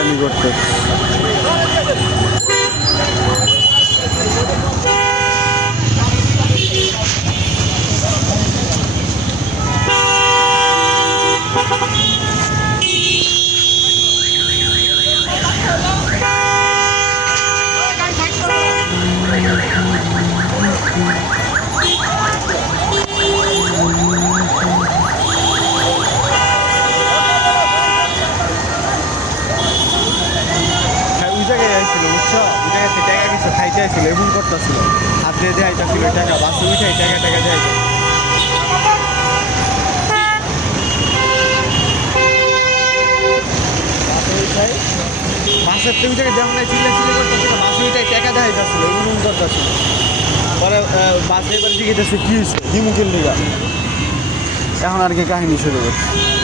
Journey করতে। খাইতে আসছিল এবং করতেছিল হাত দিয়ে দেখাইতেছিল টাকা বাসে উঠাই টাকা টাকা দেয় বাসের তুমি থেকে যেমন চিল্লা চিল্লি করতেছিল বাসে উঠাই টাকা দেখাইতেছিল এবং করতেছিল পরে বাসে এবার জিজ্ঞেস কি হয়েছে হিমুকের লিগা এখন আর কি কাহিনী শুরু করছে।